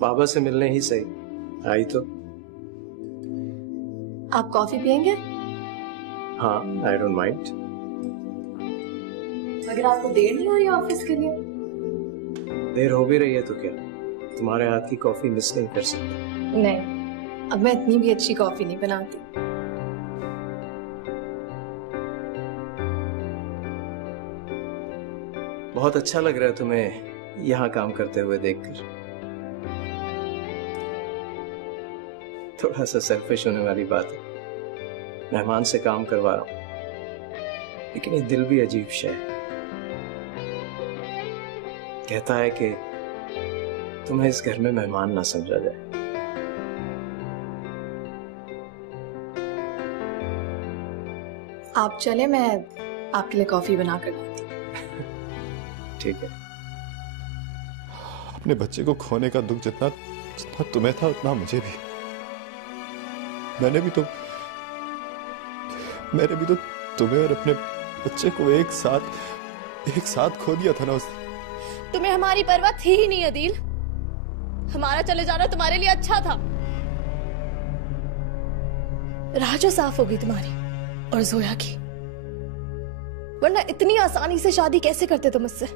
बाबा से मिलने ही सही आई तो। आप कॉफी पियेंगे? हाँ, आई डोंट माइंड। मगर आपको देर नहीं हो रही ऑफिस के लिए? देर हो भी रही है तो क्या, तुम्हारे हाथ की कॉफी मिस नहीं कर सकती। नहीं, अब मैं इतनी भी अच्छी कॉफी नहीं बनाती। बहुत अच्छा लग रहा है तुम्हें यहाँ काम करते हुए देखकर। थोड़ा सा सेल्फिश होने वाली बात है, मेहमान से काम करवा रहा हूं, लेकिन ये दिल भी अजीब शय है। कहता है कि तुम्हें इस घर में मेहमान ना समझा जाए। आप चले, मैं आपके लिए कॉफी बना कर लाती हूँ। ठीक है। अपने बच्चे को खोने का दुख जितना जितना तुम्हें था उतना मुझे भी। मैंने भी तो तुम्हें और अपने बच्चे को एक साथ खो दिया था ना। तुम्हें हमारी परवाह थी ही नहीं अदील। हमारा चले जाना तुम्हारे लिए अच्छा था। राह जो साफ होगी तुम्हारी और जोया की, वरना इतनी आसानी से शादी कैसे करते तुम मुझसे?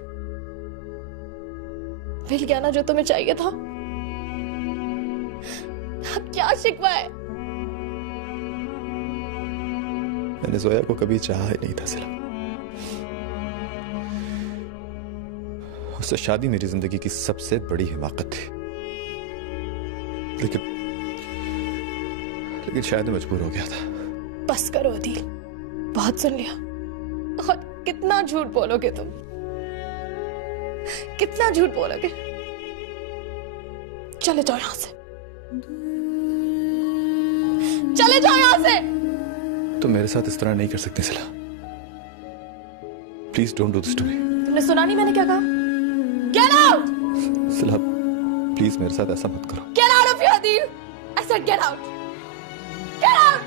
मिल गया ना जो तुम्हें चाहिए था। अब क्या शिकवा है? मैंने जोया को कभी चाहा ही नहीं था सिला। उससे शादी मेरी जिंदगी की सबसे बड़ी हिमाकत थी, लेकिन शायद मैं मजबूर हो गया था। बस करो अदील, बहुत सुन लिया। और कितना झूठ बोलोगे तुम, कितना झूठ बोलोगे? चले जाओ यहां से, चले जाओ यहां से। तुम मेरे साथ इस तरह नहीं कर सकते सिला। Please don't do this to me. तुमने सुना नहीं मैंने क्या कहा? Get out. सिला प्लीज मेरे साथ ऐसा मत करो। Get out of your Adeel. I said get out, get out.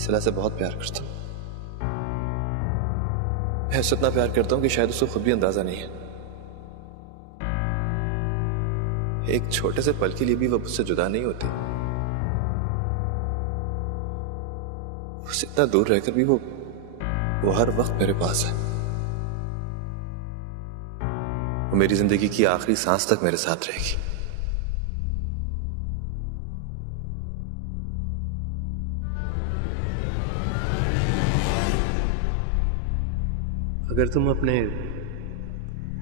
सिला से बहुत प्यार करता हूं। मैं उससे इतना प्यार करता हूं कि शायद उसको खुद भी अंदाजा नहीं है। एक छोटे से पल के लिए भी वो मुझसे जुदा नहीं होती। उससे इतना दूर रहकर भी वो हर वक्त मेरे पास है। वो मेरी जिंदगी की आखिरी सांस तक मेरे साथ रहेगी। अगर तुम अपने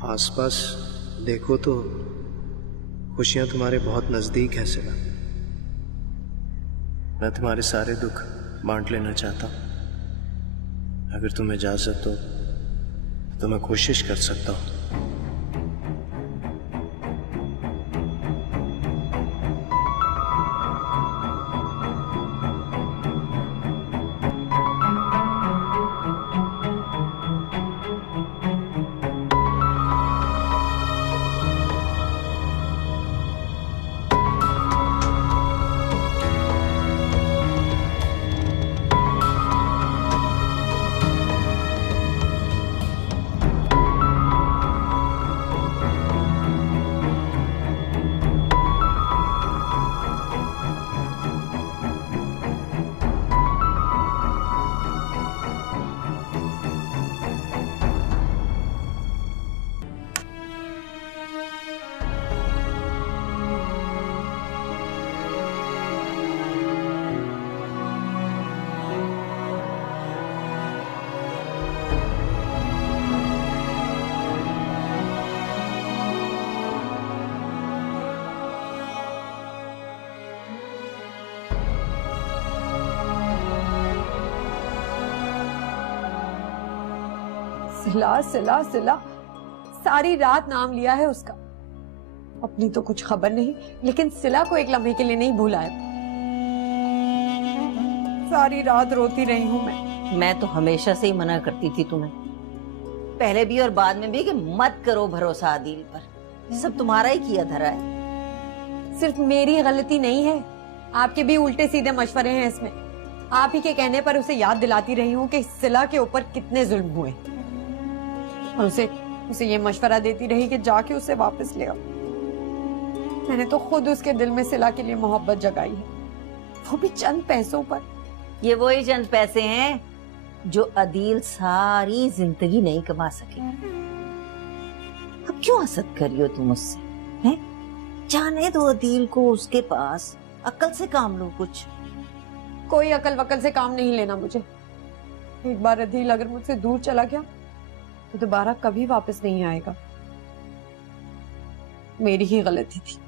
आसपास देखो तो खुशियां तुम्हारे बहुत नजदीक है सिला। मैं तुम्हारे सारे दुख बांट लेना चाहता हूं। अगर तुम्हें इजाजत हो तो मैं कोशिश कर सकता हूं। सिला सिला सिला, सारी रात नाम लिया है उसका। अपनी तो कुछ खबर नहीं, लेकिन सिला को एक लम्हे के लिए नहीं भुलाया। सारी रात रोती रही हूं मैं तो हमेशा से ही मना करती थी तुम्हें, पहले भी और बाद में भी, कि मत करो भरोसा आदिल पर। ये सब तुम्हारा ही किया धरा है। सिर्फ मेरी गलती नहीं है, आपके भी उल्टे सीधे मशवरे हैं इसमें। आप ही के कहने पर उसे याद दिलाती रही हूँ कि सिला के ऊपर कितने जुल्म हुए, और उसे ये मशवरा देती रही कि जाके उसे वापस ले आओ। मैंने तो खुद उसके दिल में सिला के लिए मोहब्बत जगाई है, वो भी चंद पैसों पर। ये वही चंद पैसे हैं जो अदील सारी जिंदगी नहीं कमा सके। अब क्यों हसद कर रही हो तुम उससे? हैं? जाने दो अदील को उसके पास, अक्ल से काम लो कुछ। कोई अकल वकल से काम नहीं लेना मुझे। एक बार अदील अगर मुझसे दूर चला गया तो दोबारा कभी वापस नहीं आएगा। मेरी ही गलती थी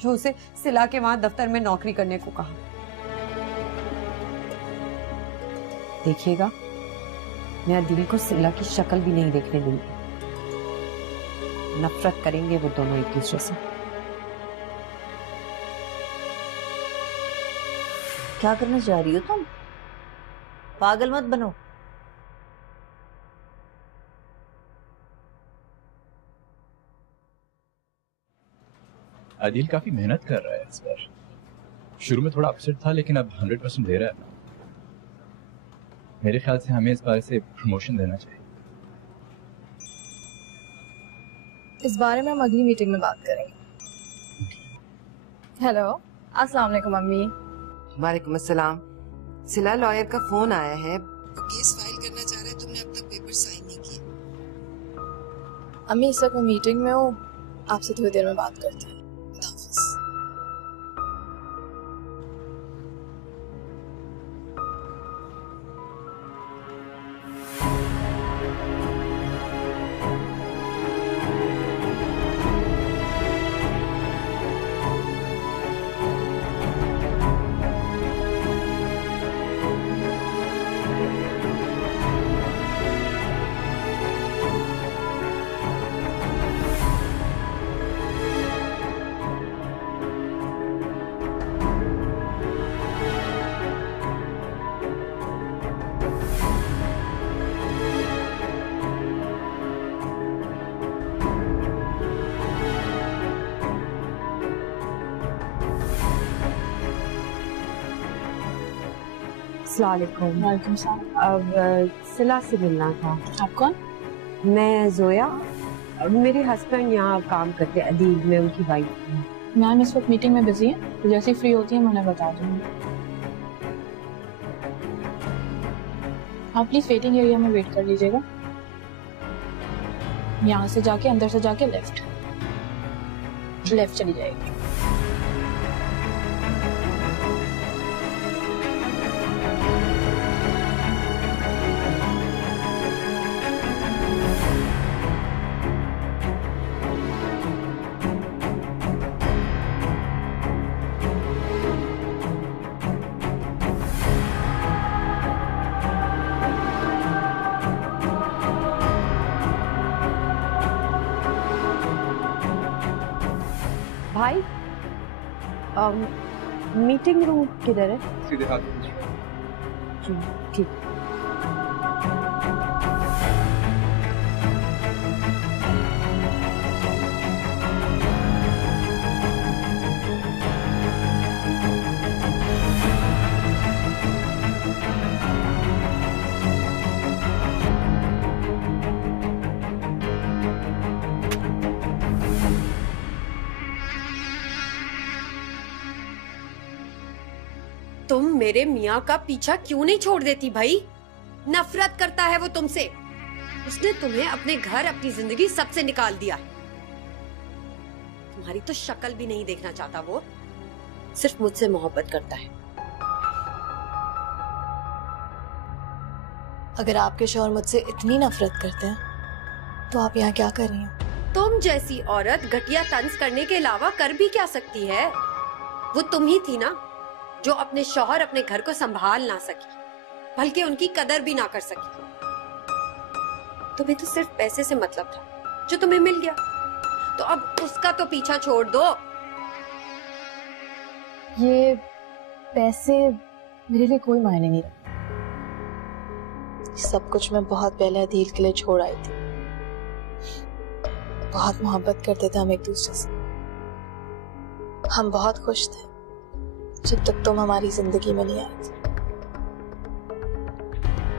जो उसे सिला के वहां दफ्तर में नौकरी करने को कहा। देखिएगा, मैं अदील को सिला की शक्ल भी नहीं देखने दूंगी। नफरत करेंगे वो दोनों एक दूसरे से। क्या करना चाह रही हो तुम? पागल मत बनो। आदिल काफी मेहनत कर रहा है इस बार। शुरू में थोड़ा अपसेट था, लेकिन अब 100% दे रहा है। मेरे ख्याल से हमें इस बार से प्रमोशन देना चाहिए। इस बारे में हम अगली मीटिंग में बात करेंगे। हेलो, अस्सलाम वालेकुम अम्मी। वालेकुम अस्सलाम। सिला लॉयर का फोन आया है, वो केस फाइल करना चाह रहा है। तुमने अब तक पेपर साइन नहीं किए। अम्मी, इस वक्त मैं मीटिंग में हूँ, आपसे थोड़ी देर में बात करती हूँ। वालेकुम सलाम। अब सिला से मिलना था। आप कौन? मैं जोया, मेरे हस्बैंड यहाँ काम करते हैं, अदील में उनकी वाइफ। मैम इस वक्त मीटिंग में बिजी है, तो जैसे फ्री होती है मैं उन्हें बता दूंगी। आप प्लीज वेटिंग एरिया में वेट कर लीजिएगा। यहाँ से जाके अंदर से जाके लेफ्ट चली जाएगी। भाई, मीटिंग रूम किधर है? सीधे हाथ में। ठीक। तुम मेरे मियाँ का पीछा क्यों नहीं छोड़ देती भाई? नफरत करता है वो तुमसे। उसने तुम्हें अपने घर, अपनी जिंदगी सबसे निकाल दिया है। तुम्हारी तो शक्ल भी नहीं देखना चाहता वो, सिर्फ मुझसे मोहब्बत करता है। अगर आपके शौहर मुझसे इतनी नफरत करते हैं तो आप यहाँ क्या कर रही हो? तुम जैसी औरत घटिया तंज करने के अलावा कर भी क्या सकती है? वो तुम ही थी ना जो अपने शौहर, अपने घर को संभाल ना सकी, बल्कि उनकी कदर भी ना कर सकी। तुम्हें तो सिर्फ पैसे से मतलब था जो तुम्हें मिल गया, तो अब उसका तो पीछा छोड़ दो। ये पैसे मेरे लिए कोई मायने नहीं रखते। सब कुछ मैं बहुत पहले अदील के लिए छोड़ आई थी। बहुत मोहब्बत करते थे हम एक दूसरे से। हम बहुत खुश थे जब तक तुम हमारी जिंदगी में नहीं आई थी।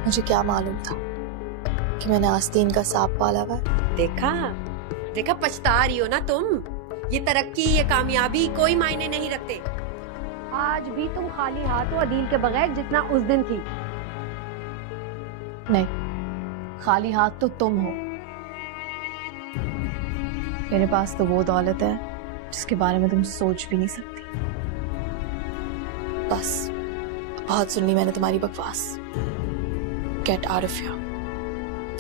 मुझे क्या मालूम था कि मैंने आस्तीन का सांप पाला हुआ है। देखा देखा, पछता रही हो ना तुम। ये तरक्की, ये कामयाबी कोई मायने नहीं रखते। आज भी तुम खाली हाथ हो अदील के बगैर, जितना उस दिन थी। नहीं, खाली हाथ तो तुम हो। मेरे पास तो वो दौलत है जिसके बारे में तुम सोच भी नहीं सकती। बस बहुत सुन ली मैंने तुम्हारी बकवास। Get out of here,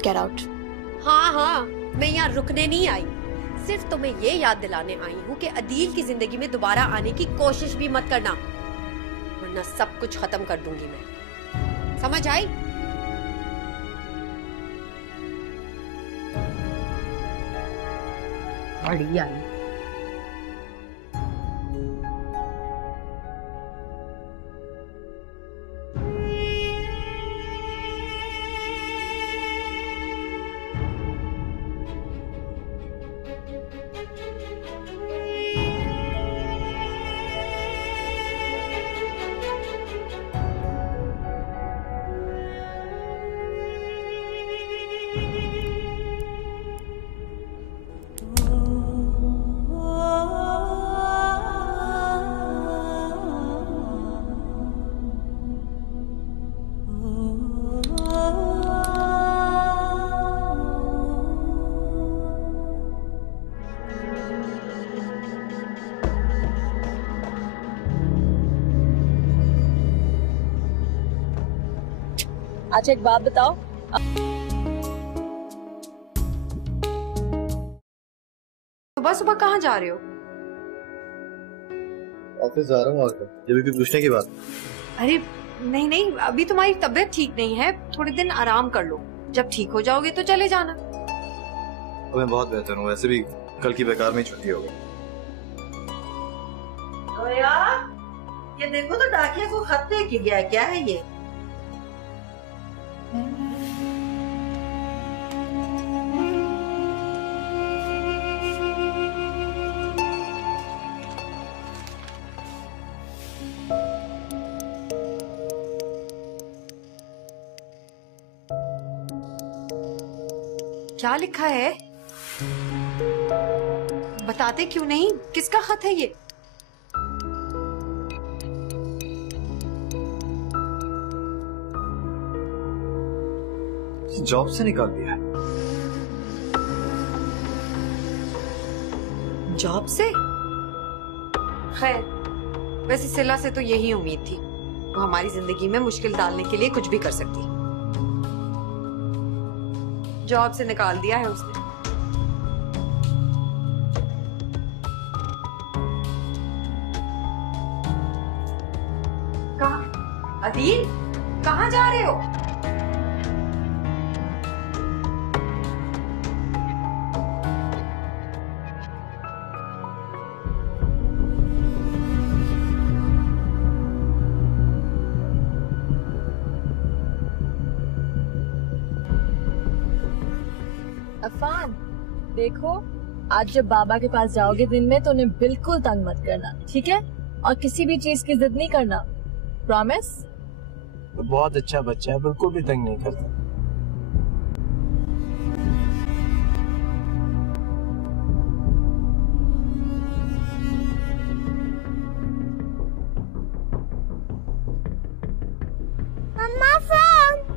get out. हाँ हाँ, मैं यहाँ रुकने नहीं आई, सिर्फ तुम्हें ये याद दिलाने आई हूँ कि अदील की जिंदगी में दोबारा आने की कोशिश भी मत करना, वरना सब कुछ खत्म कर दूंगी मैं। समझ आई? बढ़िया। अच्छा एक बात बताओ, सुबह सुबह कहाँ जा रहे हो? ऑफिस जा रहा हूँ। ये भी पूछने की बात? अरे नहीं नहीं, अभी तुम्हारी तबीयत ठीक नहीं है, थोड़े दिन आराम कर लो। जब ठीक हो जाओगे तो चले जाना। अब मैं बहुत बेहतर हूँ, वैसे भी कल की बेकार में छुट्टी हो गई। तो यार ये देखो तो डाकिया को खत दे के गया, क्या है ये? क्या लिखा है? बताते क्यों नहीं? किसका खत है ये? जॉब से निकाल दिया है। जॉब से? खैर, वैसे सिला से तो यही उम्मीद थी, वो हमारी जिंदगी में मुश्किल डालने के लिए कुछ भी कर सकती। जॉब से निकाल दिया है उसने। कहाँ? अदील, कहाँ जा रहे हो? अफान, देखो आज जब बाबा के पास जाओगे दिन में तो उन्हें बिल्कुल तंग मत करना, ठीक है? और किसी भी चीज की जिद नहीं करना, प्रॉमिस? तो बहुत अच्छा बच्चा है, बिल्कुल भी तंग नहीं करता। मम्मा फोन।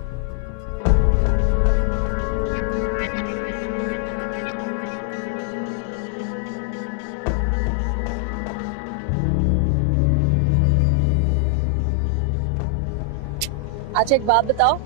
अच्छा एक बात बताओ,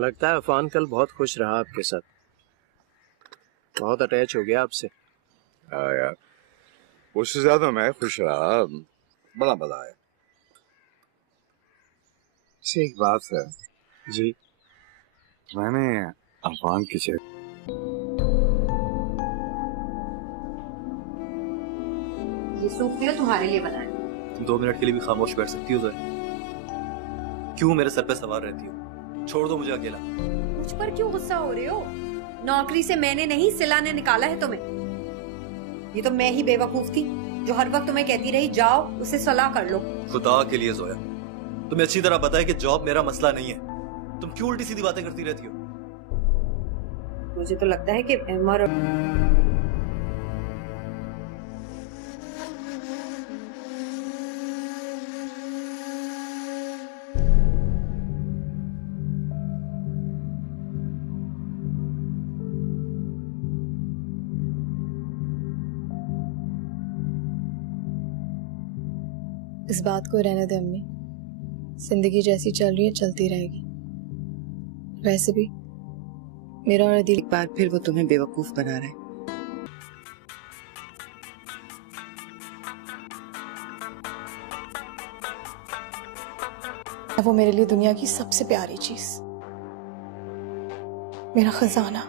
लगता है अफान कल बहुत खुश रहा आपके साथ, बहुत अटैच हो गया आपसे। यार उससे ज्यादा मैं खुश रहा, बड़ा मजा आया। एक बात है जी, मैंने अफान की चेक ये सूप पियो, तुम्हारे लिए बनाया। तुम 2 मिनट के लिए भी खामोश बैठ सकती हो ज़ोया? क्यों मेरे सर पे सवार रहती हो? छोड़ दो मुझे अकेला। मुझ पर क्यों गुस्सा हो रहे हो? नौकरी से मैंने नहीं, सिला ने निकाला है तुम्हें। ये तो मैं ही बेवकूफ थी जो हर वक्त तुम्हें कहती रही जाओ उससे सलाह कर लो। खुदा के लिए ज़ोया, तुम्हें अच्छी तरह पता है कि जॉब मेरा मसला नहीं है। तुम क्यों उल्टी सीधी बातें करती रहती हो? मुझे तो लगता है कि अहमर इस बात को रहने दे अम्मी, जिंदगी जैसी चल रही है चलती रहेगी। वैसे भी मेरा और अदील, एक बार फिर वो तुम्हें बेवकूफ बना रहा है। वो मेरे लिए दुनिया की सबसे प्यारी चीज, मेरा खजाना,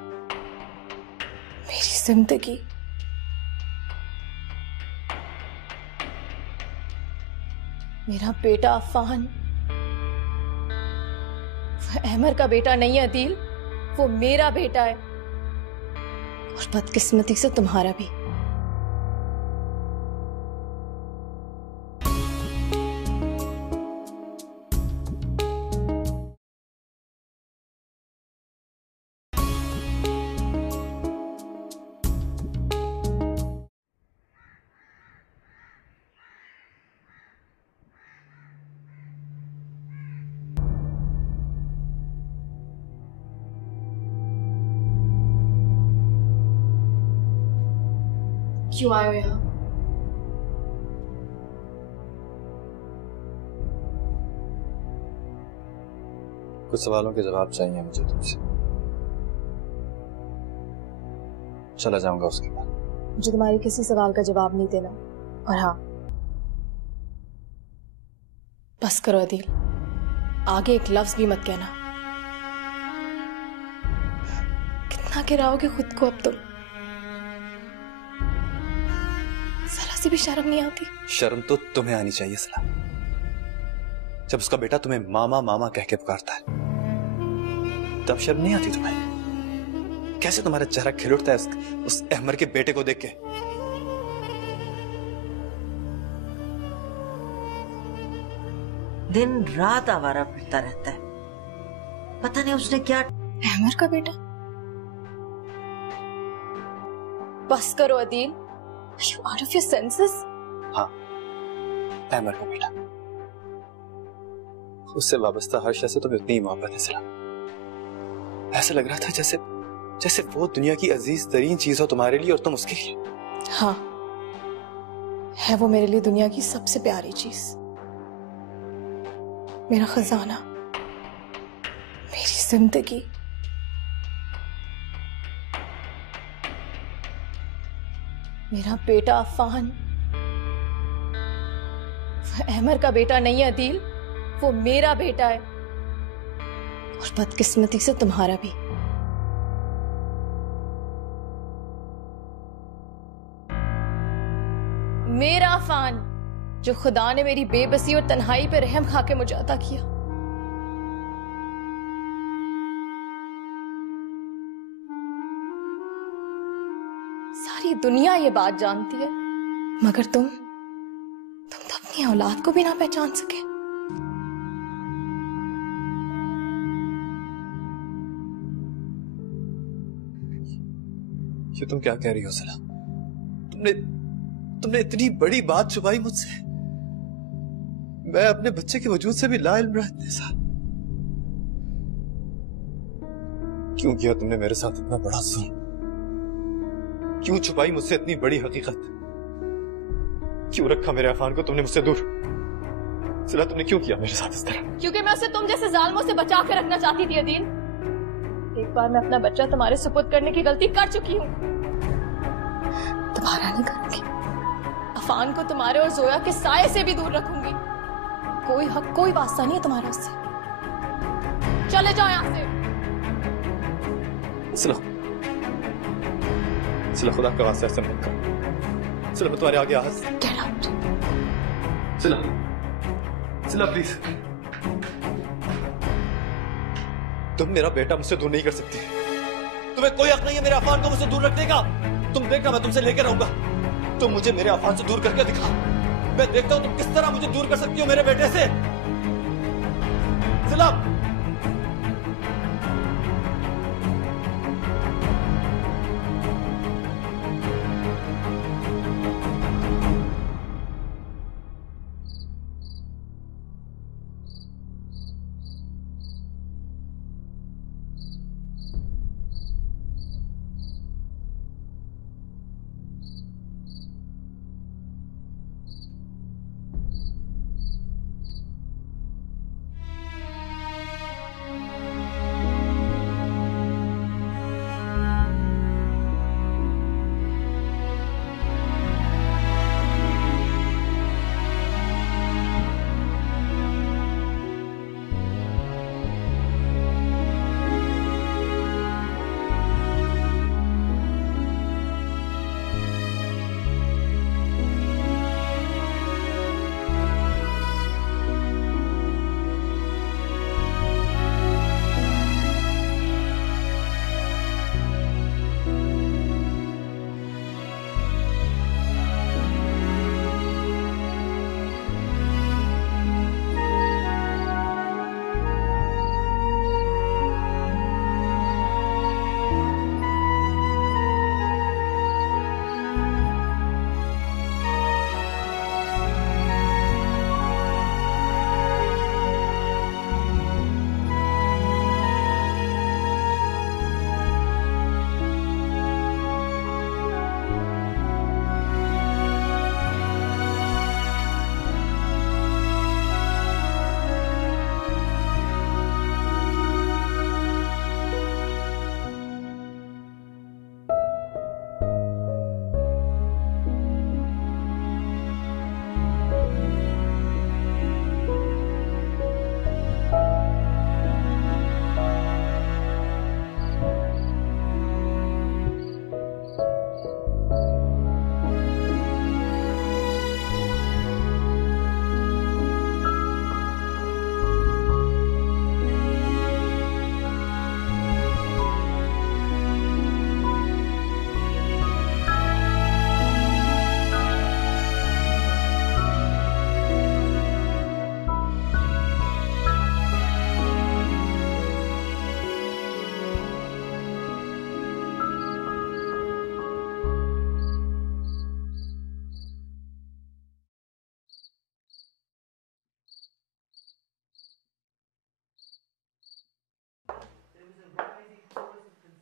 मेरी जिंदगी। मेरा बेटा अफान, वो अहमर का बेटा नहीं है अदील, वो मेरा बेटा है। और बदकिस्मती से तुम्हारा भी। क्यों आए हो यहाँ? कुछ सवालों के जवाब चाहिए मुझे तुमसे। चला जाऊंगा उसके बाद। मुझे तुम्हारे किसी सवाल का जवाब नहीं देना। और हाँ, बस करो अदील, आगे एक लफ्ज भी मत कहना। कितना गिराओगे खुद को अब तुम? जरा सी भी शर्म नहीं आती? शर्म तो तुम्हें आनी चाहिए सलाम, जब उसका बेटा तुम्हें मामा मामा कह के पुकारता है तब शर्म नहीं आती तुम्हें? कैसे तुम्हारा चेहरा खिल उठता है उस अहमर के बेटे को देख के? दिन रात आवारा फिरता रहता है, पता नहीं उसने क्या। अहमर का बेटा? बस करो Adeel, Are you out of your senses? हाँ, अहमर का बेटा। उससे वाबस्ता हर शय से तुम्हें इतनी मोहब्बत है सलाम। ऐसा लग रहा था जैसे जैसे वो दुनिया की अजीज तरीन चीज हो तुम्हारे लिए और तुम उसके लिए। हाँ, है वो मेरे लिए दुनिया की सबसे प्यारी चीज, मेरा खजाना, मेरी जिंदगी। मेरा बेटा अफान, वो अहमर का बेटा नहीं है अदील, वो मेरा बेटा है। और बदकिस्मती से तुम्हारा भी। मेरा अफान, जो खुदा ने मेरी बेबसी और तन्हाई पे रहम खा के मुझे अता किया। सारी दुनिया ये बात जानती है, मगर तुम तो अपनी औलाद को भी ना पहचान सके। ये तुम क्या कह रही हो सलाम? तुमने इतनी बड़ी बात छुपाई मुझसे। मैं अपने बच्चे के वजूद से भी लाइल्म रहा इतने साल। क्यों किया तुमने मेरे साथ इतना बड़ा जुल्म? क्यों छुपाई मुझसे इतनी बड़ी हकीकत? क्यों रखा मेरे अफान को तुमने मुझसे दूर? सिला, तुमने क्यों किया मेरे साथ इस तरह? क्योंकि मैं उसे तुम जैसे जालिमों से बचा के रखना चाहती थी अदील। बार मैं अपना बच्चा तुम्हारे सुपुर्द करने की गलती कर चुकी हूँ, दोबारा नहीं करूंगी। अफान को तुम्हारे और जोया के साये से भी दूर रखूंगी। कोई हक कोई वास्ता नहीं है तुम्हारा उससे। चले जाओ यहाँ से। सिला खुदा का वास्ता ऐसा मत कर। सिला मैं तुम्हारे आगे हाथ। Get out. सिला प्लीज, तुम मेरा बेटा मुझसे दूर नहीं कर सकती। तुम्हें कोई हक नहीं है मेरे अफान को मुझसे दूर रखने का। तुम देखना मैं तुमसे लेकर रहूंगा। तुम मुझे मेरे अफान से दूर करके दिखा। मैं देखता हूं तुम किस तरह मुझे दूर कर सकती हो मेरे बेटे से। सिला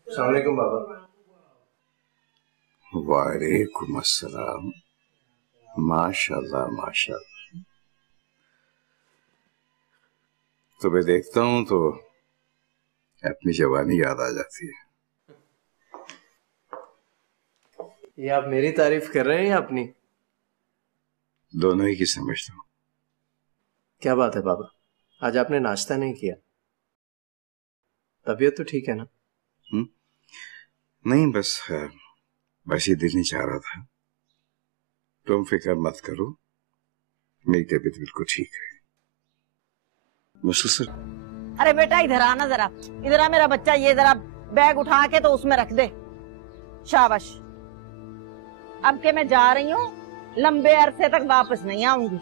अस्सलाम वालेकुम बाबा। वालेकुम अस्सलाम। माशाल्लाह माशाल्लाह। तुम्हें देखता हूं तो अपनी जवानी याद आ जाती है। ये आप मेरी तारीफ कर रहे हैं या अपनी? दोनों ही की समझता हूं। क्या बात है बाबा, आज आपने नाश्ता नहीं किया? तबीयत तो ठीक है ना? नहीं, बस ही दिल नहीं चाह रहा था। तुम फिक्र मत करो, मेरी तबीयत बिल्कुल ठीक है। मुसलसल। अरे बेटा इधर आना जरा, इधर आ मेरा बच्चा, ये जरा बैग उठा के तो उसमें रख दे। शाबाश। अब के मैं जा रही हूँ, लंबे अरसे तक वापस नहीं आऊंगी,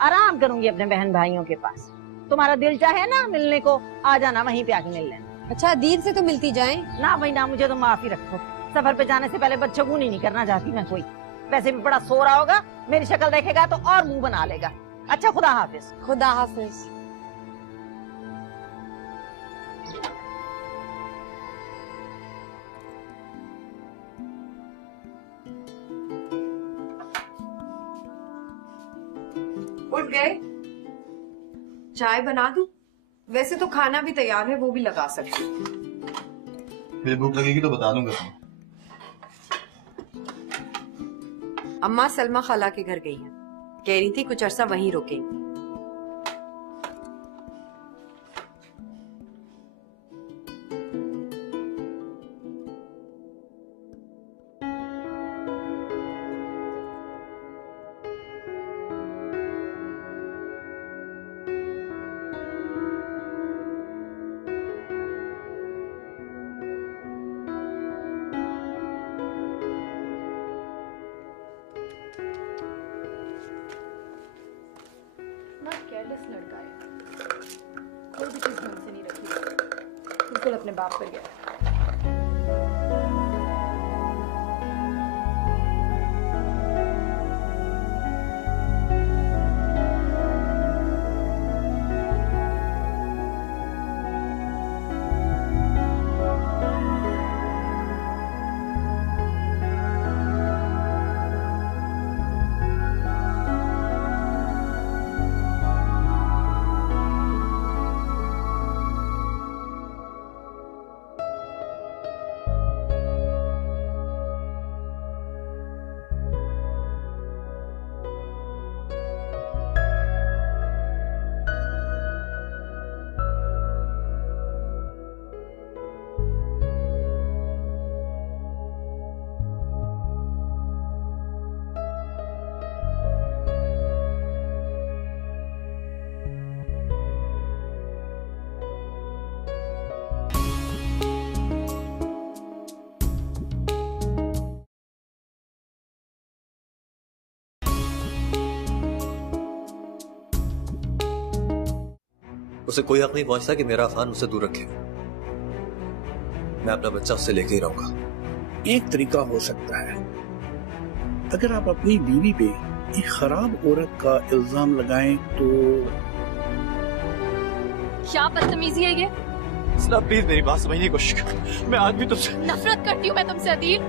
आराम करूंगी अपने बहन भाइयों के पास। तुम्हारा दिल चाहे ना मिलने को, आ जाना, वहीं पे आके मिल लेना। अच्छा अदील से तो मिलती जाएं? ना भाई ना, मुझे तो माफी रखो। सफर पे जाने से पहले बच्चों को नहीं करना चाहती मैं कोई। वैसे भी बड़ा सो रहा होगा, मेरी शक्ल देखेगा तो और मुंह बना लेगा। अच्छा खुदा हाफिज। खुदा हाफिज। उठ गए? चाय बना दूं? वैसे तो खाना भी तैयार है, वो भी लगा सकती हूँ। मुझे भूख लगेगी तो बता दूंगा तुम्हें। अम्मा सलमा खाला के घर गई हैं, कह रही थी कुछ अरसा वहीं रुकेंगी। केयरलेस लड़का है, कोई भी चीज ढंग से नहीं रखी, बिल्कुल अपने बाप पर गया। उसे कोई हक नहीं पहुंचता कि मेरा अफान उसे दूर रखे। मैं अपना बच्चा उससे लेके ही रहूंगा। एक तरीका हो सकता है, अगर आप अपनी बीवी पे एक खराब औरत का इल्जाम लगाएं तो। क्या बदतमीजी है ये? प्लीज मेरी बात समझने की कोशिश कर। मैं आज भी तुमसे नफरत करती हूँ मैं तुमसे अदील।